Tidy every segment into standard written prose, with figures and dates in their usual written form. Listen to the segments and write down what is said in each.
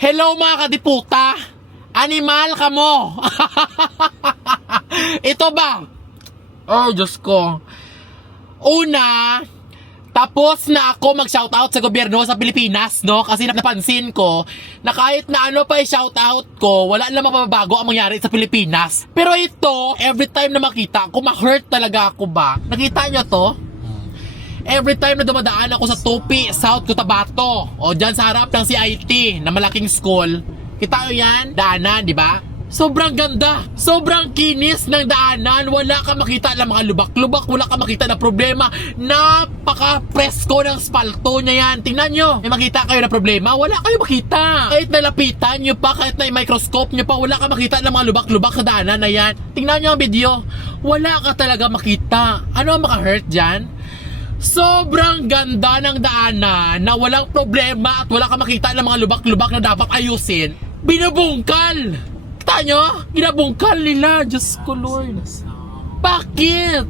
Hello mga kadiputa! Animal ka mo! Ito ba? Oh, Diyos ko. Una, tapos na ako mag-shoutout sa gobyerno sa Pilipinas, no? Kasi napansin ko na kahit na ano pa i-shoutout ko, wala lang mapabago ang mangyari sa Pilipinas. Pero ito, every time na makita ko, ma-hurt talaga ako ba? Nakita nyo to? Every time na dumadaan ako sa Tupi, South Cotabato, o dyan sa harap ng CIT na malaking school, kita nyo yan? Daanan, di ba? Sobrang ganda, sobrang kinis ng daanan, wala ka makita ng mga lubak-lubak, wala ka makita ng problema, napaka-presko ng spalto niya yan. Tingnan nyo, may makita kayo na problema, wala kayo makita. Kahit nalapitan nyo pa, kahit na microscope nyo pa, wala ka makita ng mga lubak-lubak sa daanan na yan. Tingnan nyo ang video, wala ka talaga makita. Ano ang maka-hurt dyan? Sobrang ganda ng daanan na walang problema at wala ka makita ng mga lubak-lubak na dapat ayusin. Binubungkal! Kita nyo? Ginabungkal nila. Diyos ko Lord. Bakit?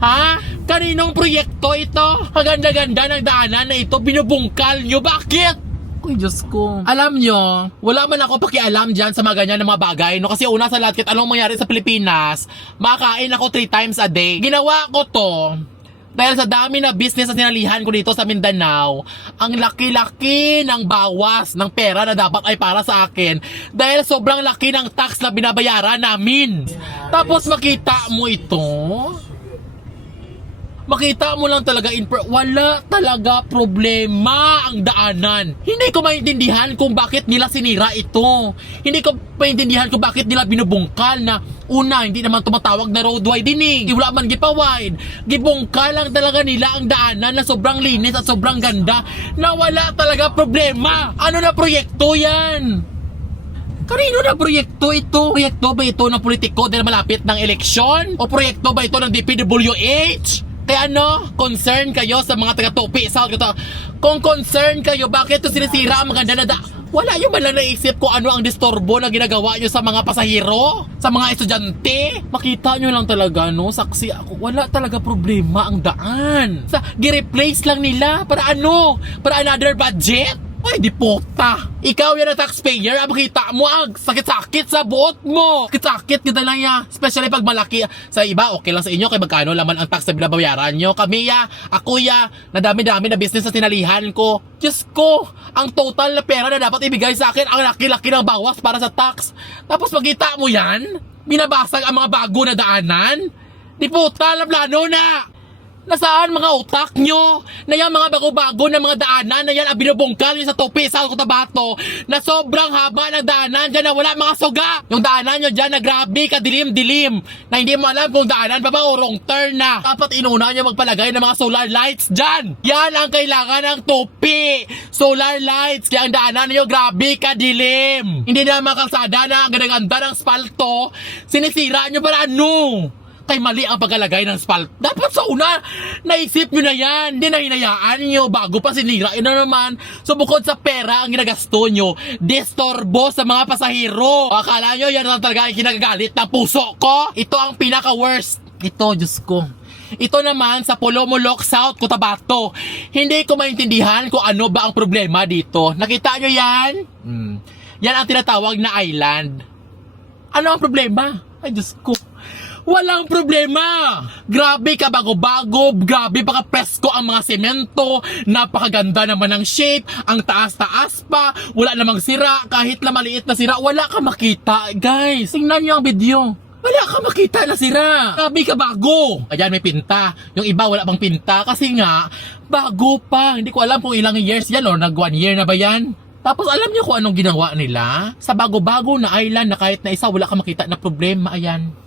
Ha? Kaninong proyekto ito? Kaganda-ganda ng daanan na ito, binubungkal nyo. Bakit? Uy, Diyos ko. Alam nyo, wala man ako pakialam dyan sa mga ganyan na mga bagay. No? Kasi una sa lahat, kahit anong mangyari sa Pilipinas, makain ako 3 times a day. Ginawa ko to dahil sa dami na business na sinalihan ko dito sa Mindanao, ang laki-laki ng bawas ng pera na dapat ay para sa akin dahil sobrang laki ng tax na binabayaran namin. Tapos makita mo ito, makita mo lang talaga wala talaga problema ang daanan. Hindi ko maintindihan kung bakit nila sinira ito. Hindi ko maintindihan kung bakit nila binubungkal na una, hindi naman tumatawag na road widening. Wala man gipawide. Gibungkal lang talaga nila ang daanan na sobrang linis at sobrang ganda na wala talaga problema. Ano na proyekto yan? Kanino na proyekto ito? Proyekto ba ito ng politiko dahil malapit ng eleksyon? O proyekto ba ito ng DPWH? Kaya ano, concern kayo sa mga taga-Tupi, South Cotabato. Kung concern kayo, bakit ito sinisira ang maganda na wala yung malang naisip kung ano ang disturbo na ginagawa nyo sa mga pasahero, sa mga estudyante. Makita nyo lang talaga, no? Saksi ako, wala talaga problema ang daan. Gi-replace lang nila para ano? Para another budget? Ay, di puta. Ikaw yan na taxpayer, ang makita mo ang sakit-sakit sa buot mo. Sakit-sakit kita lang ya. Especially pag malaki. Sa iba, okay lang sa inyo kay magkano laman ang tax na binabayaran nyo. Kami ya, ako ya, na dami-dami na business na tinalihan ko. Diyos ko, ang total na pera na dapat ibigay sa akin, ang laki-laki ng bawas para sa tax. Tapos makita mo yan, binabasag ang mga bago na daanan. Di puta, alam plano na. Nasaan mga utak nyo? Na yan mga bago-bago na mga daanan na yan ang binubungkal nyo sa Tupi, sa Cotabato na sobrang haba ng daanan dyan na wala mga suga. Yung daanan nyo dyan na grabe kadilim-dilim na hindi mo alam kung daanan pa ba o wrong turn na. Dapat inuna nyo magpalagay ng mga solar lights dyan. Yan ang kailangan ng Tupi. Solar lights. Kaya ang daanan nyo grabe kadilim. Hindi na mga kalsada na ang ganda-ganda ng spalto. Sinisira nyo para ano? Kay mali ang pagkalagay ng spalt. Dapat sa una, naisip nyo na yan. Hindi na hinayaan nyo bago pa sinira. Ina naman, so bukod sa pera ang ginagasto nyo, disturbo sa mga pasahero. Akala nyo yan lang talaga ang kinagagalit ng puso ko? Ito ang pinaka-worst. Ito, Diyos ko. Ito naman sa Polomolok, South Cotabato. Hindi ko maintindihan kung ano ba ang problema dito. Nakita nyo yan? Yan ang tinatawag na island. Ano ang problema? Ay, Diyos ko. Walang problema. Grabe ka bago-bago, grabe baka presko ang mga semento, napakaganda naman ng shape, ang taas-taas pa, wala namang sira, kahit na maliit na sira, wala ka makita. Guys, tingnan nyo ang video. Wala ka makita na sira. Grabe ka bago. Ayan, may pinta. Yung iba wala pang pinta kasi nga, bago pa. Hindi ko alam kung ilang years yan o nag 1 year na ba yan. Tapos alam niyo kung anong ginawa nila? Sa bago-bago na island na kahit na isa wala ka makita na problema, ayan.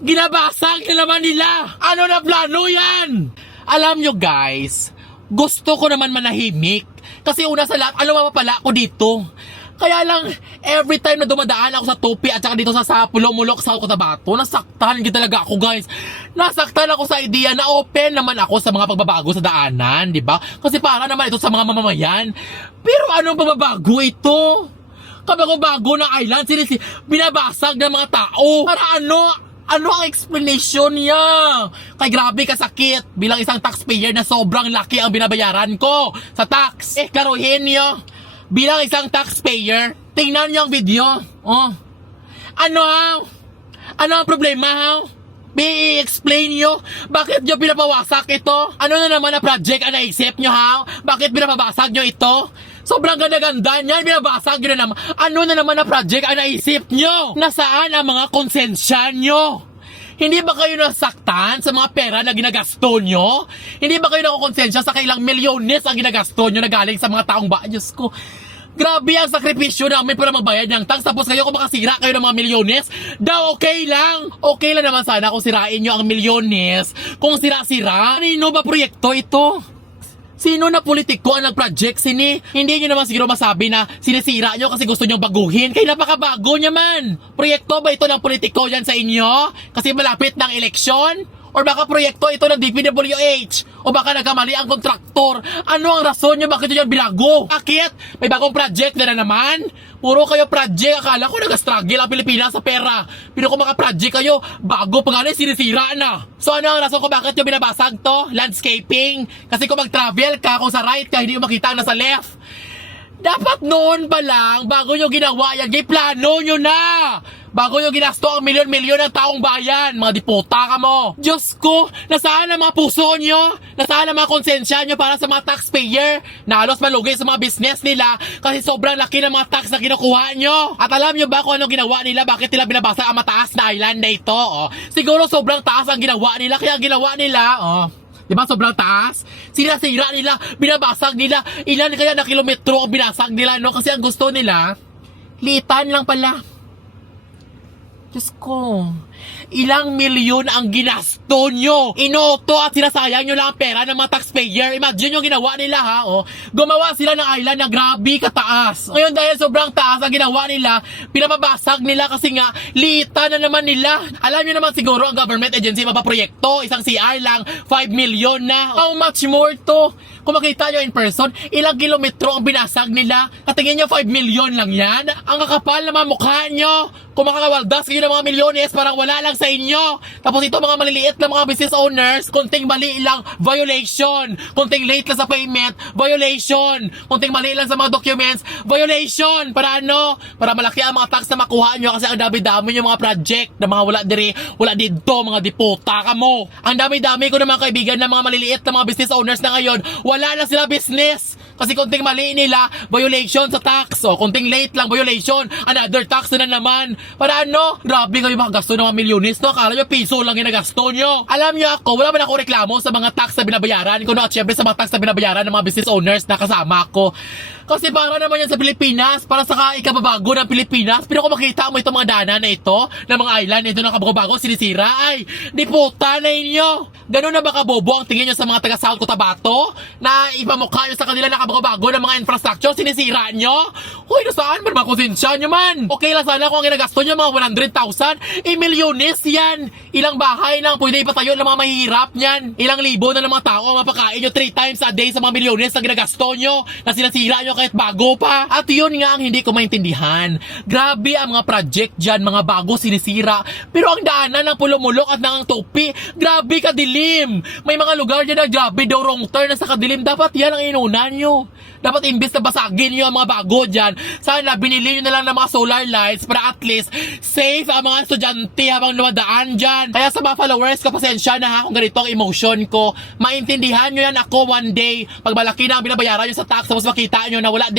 Ginabasag na naman nila. Ano na plano yan? Alam nyo guys, gusto ko naman manahimik. Kasi una sa lahat, ano mapapala ko dito? Kaya lang, every time na dumadaan ako sa Tupi at saka dito sa Polomolok, sa Cotabato, nasaktan din talaga ako guys. Nasaktan ako sa idea na open naman ako sa mga pagbabago sa daanan, di ba? Kasi para naman ito sa mga mamamayan. Pero anong pagbabago ito? Kabago-bago ng island, binabasag ng mga tao. Para ano? Ano ang explanation niya? Kay grabe kasakit bilang isang taxpayer na sobrang laki ang binabayaran ko sa tax. Klaruhin niyo. bilang isang taxpayer, tingnan niyo ang video. Oh. Ano ang problema, ha? I-explain nyo, bakit nyo pinapawasak ito? Ano na naman na project ang naisip nyo, ha? Bakit pinapabasag nyo ito? Sobrang ganda-ganda niyan, binabasag nyo na naman. Ano na naman na project ang naisip nyo? Nasaan ang mga konsensya nyo? Hindi ba kayo nasaktan sa mga pera na ginagasto nyo? Hindi ba kayo nakukonsensya sa kailang milyones ang ginagasto nyo na galing sa mga taong bayan? Diyos ko, grabe ang sakripisyo namin para magbayad ng tax. Tapos kayo kung makasira kayo ng mga milyones, daw okay lang. Okay lang naman sana kung sirain nyo ang milyones. Kung sira-sira, ano ba proyekto ito? Sino na politiko ang nag-project sini? Hindi nyo naman siguro masabi na sinisira nyo kasi gusto nyo baguhin. Kaya napakabago nyo man. Proyekto ba ito ng politiko yan sa inyo? Kasi malapit ng eleksyon? Or baka proyekto ito ng DPWH? O baka nagkamali ang kontraktor? Ano ang rason nyo? Bakit nyo yan binago? Bakit? May bagong project na naman? Puro kayo project. Akala ko nag-struggle ang Pilipinas sa pera. Pero kung maka-project kayo, bago pa nga na sinisira na. So ano ang rason kung bakit nyo binabasag to? Landscaping. Kasi kung mag-travel ka, kung sa right ka, hindi mo makita ang nasa left. Dapat noon pa lang, bago nyo ginawa yan, plano nyo na! Bago nyo ginasto ang milyon-milyon ng taong bayan, mga diputa ka mo. Diyos ko, nasaan ang mga puso nyo? Nasaan ang mga konsensya nyo para sa mga taxpayer? Na halos malugi sa mga business nila kasi sobrang laki ng mga tax na kinukuha nyo. At alam nyo ba kung anong ginawa nila? Bakit nila binabasa ang mataas na island na ito? Oh, siguro sobrang taas ang ginawa nila, kaya ang ginawa nila, diba sobrang taas? Sinasira nila, binabasag nila. Ilan kaya na kilometro ang binasag nila, no? Kasi ang gusto nila, liitan lang pala. Diyos ko, ilang milyon ang ginasto nyo. Inoto at sinasayang nyo lang ang pera ng mga taxpayer. Imagine yung ginawa nila, ha? Gumawa sila ng island na grabe kataas. Ngayon dahil sobrang taas ang ginawa nila, pinapabasag nila kasi nga, liita na naman nila. Alam nyo naman siguro ang government agency mapaproyekto, isang CR lang, 5 million na. How much more to? Kung makita nyo in person, ilang kilometro ang binasag nila. Katingin nyo 5 million lang yan? Ang kakapal na mga mukha nyo. Kung makakawaldas kayo ng mga milyones, parang wala lang sa inyo. Tapos ito mga maliliit na mga business owners, konting mali lang, violation. Konting late lang sa payment, violation. Konting mali lang sa mga documents, violation. Para ano? Para malaki ang mga tax na makuha nyo kasi ang dami-dami yung mga project na mga wala dito, mga diputa ka mo. Ang dami-dami ko ng mga kaibigan na mga maliliit na mga business owners na ngayon, wala na sila business. Kasi konting mali nila, violation sa tax. O konting late lang, violation. Another tax na naman. Para ano? Grabe kayo makagasto ng mga milyones, no? Akala nyo piso lang ginagasto nyo. Alam nyo ako, wala man ako reklamo sa mga tax na binabayaran ko, no? At syempre sa mga tax na binabayaran ng mga business owners na kasama ko. Kasi para naman yan sa Pilipinas, para sa ikababago ng Pilipinas. Pero kung makita mo itong mga dana na ito, ng mga island, ito ng kabago-bago, sinisira, ay, di puta na inyo. Ganun na ba kabobo ang tingin nyo sa mga taga South Cotabato? Na ipamukha nyo sa kanila na kabago-bago ng mga infrastructure, sinisira nyo? Hoy, nasaan man mga konsensya nyo man? Okay lang sana kung ang ginagasto nyo mga 100,000, milyones yan. Ilang bahay nang pwede ipatayo ng mga mahihirap niyan. Ilang libo na ng mga tao ang mapakain nyo 3 times a day sa mga milyones na ginagasto nyo, na sinasira nyo kahit bago pa. At yun nga ang hindi ko maintindihan. Grabe ang mga project dyan, mga bago sinisira. Pero ang daanan ng pulumulok at ng tupi, grabe kadilim. May mga lugar dyan na grabe daw wrong turn na sa kadilim. Dapat yan ang inunan nyo. Dapat imbes na basagin nyo ang mga bago dyan, sana binili nyo na lang ng mga solar lights para at least safe ang mga estudyante habang lumadaan dyan. Kaya sa mga followers ko, pasensya na ha kung ganito ang emotion ko. Maintindihan nyo yan ako one day. Pag malaki na ang binabayaran nyo sa tax, tapos makita nyo na wala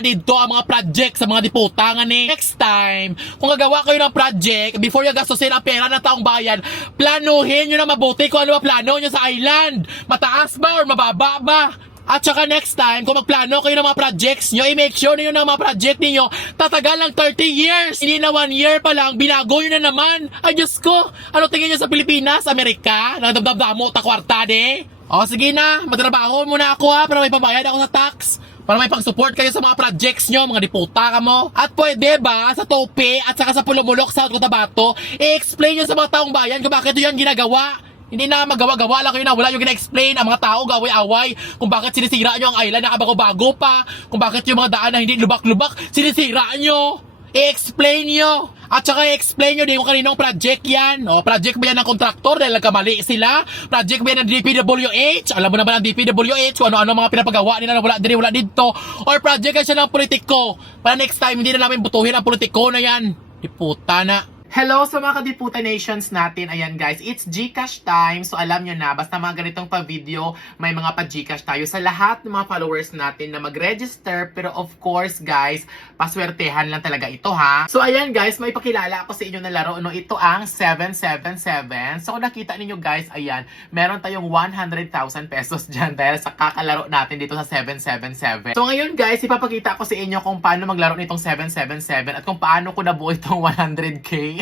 dito ang mga project sa mga diputangan eh. Next time, kung gagawa kayo ng project, before yung gastusin ang pera ng taong bayan, planuhin nyo na mabuti kung ano ba plano nyo sa island. Mataas ba or mababa ba? At saka next time, kung magplano kayo ng mga projects nyo, i-make sure nyo na mga project ninyo tatagal lang 30 years. Hindi na 1 year pa lang, binago nyo na naman. Ay Diyos ko, ano tingin nyo sa Pilipinas, Amerika? Nagdabdamo, takwarta de? O sige na, matrabaho muna ako ha, para may pambayad ako sa tax. Para may pang-support kayo sa mga projects nyo, mga diputa ka mo. At pwede ba, sa tope at saka sa pulumulok sa South Cotabato, i-explain nyo sa mga taong bayan kung bakit yun ginagawa. Hindi na magawa-gawa lang kayo na wala yung gina-explain ang mga tao gaway-away kung bakit sinisira nyo ang island na kabago-bago pa, kung bakit yung mga daan na hindi lubak-lubak sinisira nyo. I-explain nyo! At saka i-explain nyo din kung kaninong project yan. O, project ba yan ng kontraktor dahil nagkamali sila? Project ba yan ng DPWH? Alam mo naman ang DPWH kung ano-ano mga pinapagawa nila na wala diri wala dito. Or project yan siya ng politiko. Para next time, hindi na namin butuhin ang politiko na yan. Di puta na. Hello sa mga Kadiputa Nations natin. Ayan guys, it's Gcash time. So alam nyo na, basta mga ganitong pa-video, may mga pa-Gcash tayo sa lahat ng mga followers natin na mag-register. Pero of course guys, paswertehan lang talaga ito ha. So ayan guys, may pakilala ako sa inyo na laro. No, ito ang 777. So kung nakita ninyo guys, ayan, meron tayong 100,000 pesos dyan dahil sa kakalaro natin dito sa 777. So ngayon guys, ipapakita ko sa inyo kung paano maglaro nitong 777 at kung paano ko nabuo itong 100k.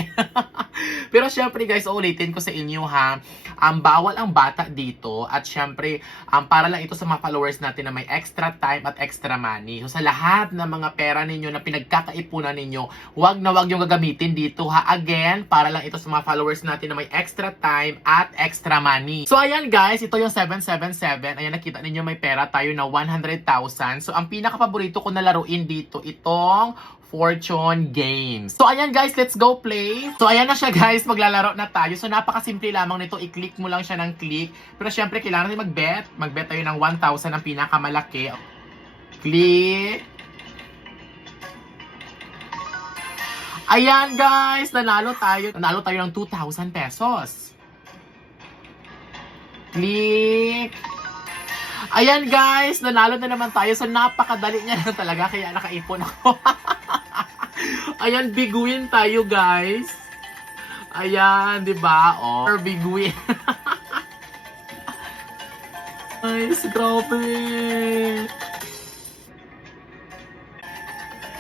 Pero syempre guys, ulitin ko sa inyo ha, bawal ang bata dito at syempre para lang ito sa mga followers natin na may extra time at extra money. So sa lahat ng mga pera ninyo na pinagkakaipunan ninyo, wag na wag yung gagamitin dito ha. Again, para lang ito sa mga followers natin na may extra time at extra money. So ayan guys, ito yung 777. Ayan, nakita ninyo may pera tayo na 100,000. So ang pinaka-paborito ko na laruin dito, itong Fortune Games. So ayan guys, let's go play. So ayan na siya guys, maglalaro na tayo. So napakasimple lamang nito, i-click mo lang siya ng click. Pero syempre kailangan natin mag-bet. Mag-bet tayo ng 1,000 ang pinakamalaki. Click. Ayan guys, nanalo tayo. Nanalo tayo ng 2,000 pesos. Click. Ayan guys, nanalo na naman tayo. So napakadali niya na talaga, kaya nakaipon ako. Ayan, big win tayo guys. Ayan, di ba? Or big win. Nice, grabe.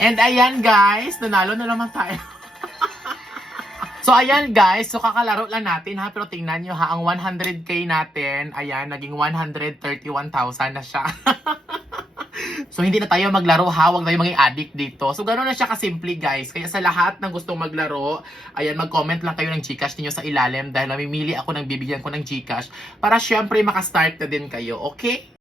And ayan guys, nanalo na naman tayo. So ayan guys, so kakalaro lang natin ha, pero tingnan nyo ha, ang 100k natin, ayan, naging 131,000 na siya. So hindi na tayo maglaro ha, huwag tayo maging addict dito. So gano'n na siya kasimple guys. Kaya sa lahat ng gustong maglaro, ayan, mag-comment lang kayo ng Gcash niyo sa ilalim dahil namimili ako ng bibigyan ko ng Gcash para syempre makastart na din kayo, okay?